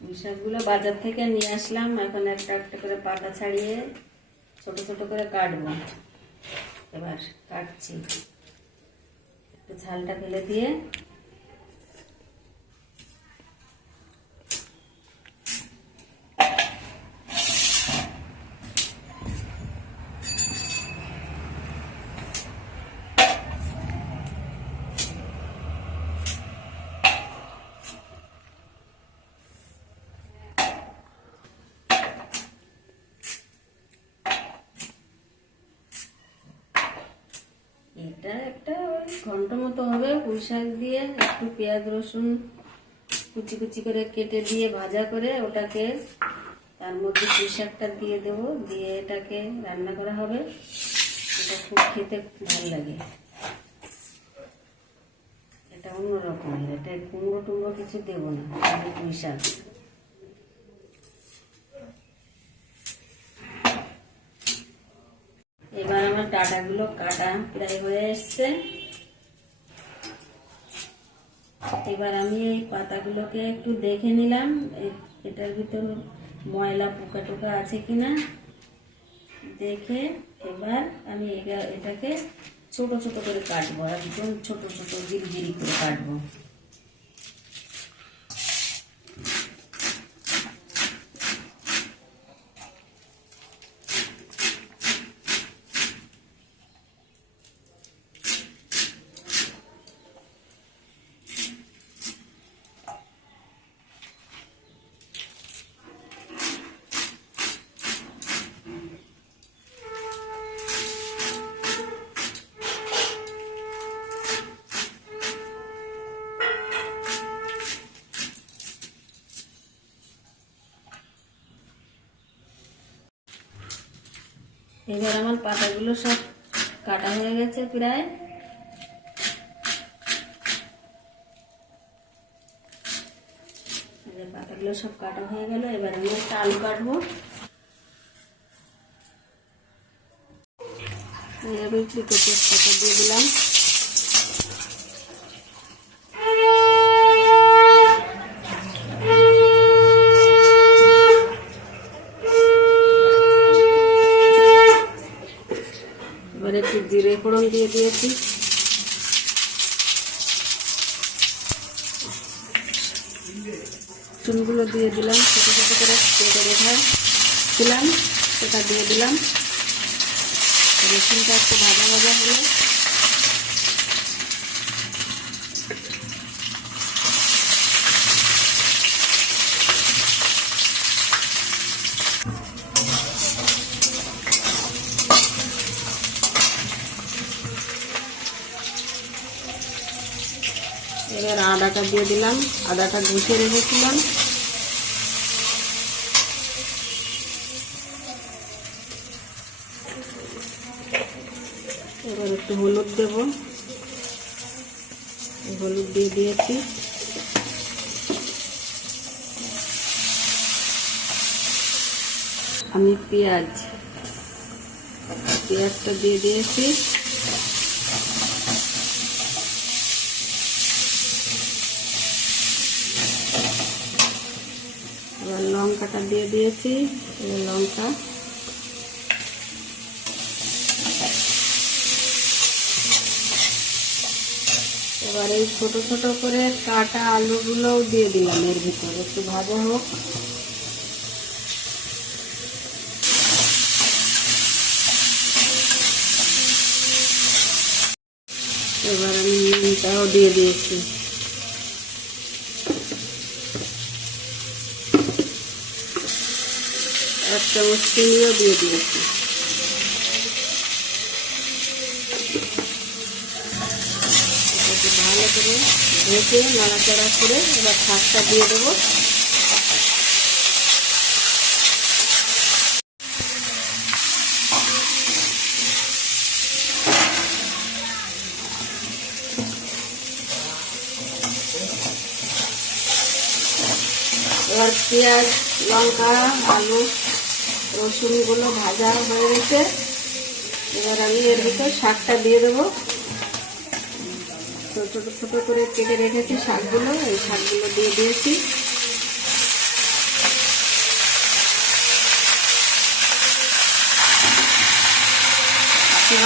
পুঁই শাকগুলো বাজার থেকে নিয়ে আসলাম। এখন একটা একটা করে পাতা ছাড়িয়ে ছোট ছোট করে কাটবো। এবার কাটছি, একটু ঝালটা ফেলে দিয়ে এটা একটা ঘন্টা মতো হবে। পুঁই শাক দিয়ে একটু পেঁয়াজ রসুন কুচি কুচি করে কেটে দিয়ে ভাজা করে ওটাকে তার মধ্যে পুঁই শাকটা দিয়ে দেবো, দিয়ে এটাকে রান্না করা হবে। এটা খুব খেতে ভালো লাগে। এটা অন্যরকমের, এটা কুমড়ো টুমড়ো কিছু দেবো না, পুঁই শাক। এবার আমার ডাঁটাগুলো কাটা প্রায় হয়ে এসছে। এবার আমি এই পাতাগুলোকে একটু দেখে নিলাম এটার ভিতর ময়লা পোকা টোকা আছে কিনা দেখে এবার আমি এটাকে ছোট ছোট করে কাটবো, একদম ছোট ছোট জিরি করে কাটবো। এবার আমার পাতাগুলো সব কাটা হয়ে গেছে প্রায়। পাতাগুলো সব কাটা হয়ে গেল। এবার আমি একটা আলু কাটবো। তেজপাতা দিয়ে দিলাম, এবার একটু জিরে ফোড়ন দিয়ে দিয়েছি। চুনগুলো দিয়ে দিলাম, ছোট ছোট করে কেটে রেখেছিলাম সেটা দিয়ে দিলাম। রসুনটা একটু ভাজা ভাজা হলো এবার আদাটা দিয়ে দিলাম, আদাটা ঘষে রেখেছিলাম। এবার একটু হলুদ দেব, হলুদ দিয়ে দিয়েছি। আমি পেঁয়াজটা দিয়ে দিয়েছি। এবার লঙ্কাটা দিয়ে দিয়েছি, লঙ্কা। এবার এই ছোট ছোট করে কাটা আলুগুলোও দিয়ে দিলাম এর ভিতরে, একটু ভাজা হোক। এবার আমি নুনটাও দিয়ে দিয়েছি। এক চামচ চিনিও দিয়ে দিয়েছি। এটাকে ভালো করে ঢেকে নাড়াচাড়া করে এবার শাকটা দিয়ে দেবো। এবার পেঁয়াজ লঙ্কা আলু রসুনগুলো ভাজা হয়ে গেছে। এবার আমি এর ভিতর শাকটা দিয়ে দেবো। ছোট ছোট করে কেটে রেখেছি শাকগুলো, এই শাকগুলো দিয়ে দিয়েছি।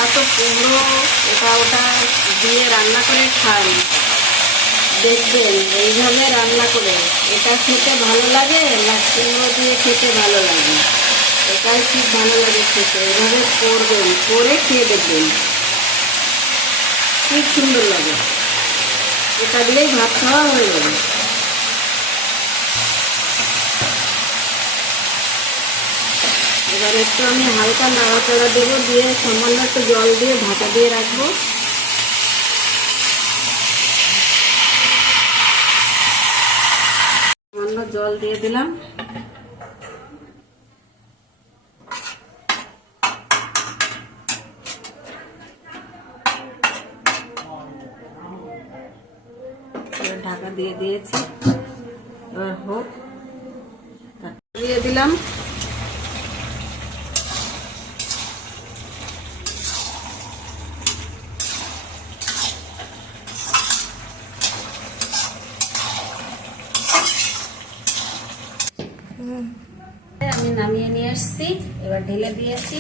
আমরা তো কুমড়ো ওটা দিয়ে রান্না করে খাই, দেখবেন এইভাবে রান্না করে এটা খেতে ভালো লাগে না কুমড়ো দিয়ে খেতে ভালো লাগে? এটাই খুব ভালো লাগে খেতে। এভাবে করবেন, করে খেয়ে দেখবেন, খুব সুন্দর লাগে। এটা দিলেই ভাত খাওয়া হয়ে যাবে। এবার একটু আমি হালকা নাড়াচাড়া দেবো, দিয়ে সামান্য একটু জল দিয়ে ঢাকা দিয়ে রাখবো। সামান্য জল দিয়ে দিলাম। ঢাকা দিয়ে দিয়েছি, এবার হোক। দিয়ে দিলাম। আমি নামিয়ে নিয়ে আসছি, এবার ঢেলে দিয়েছি।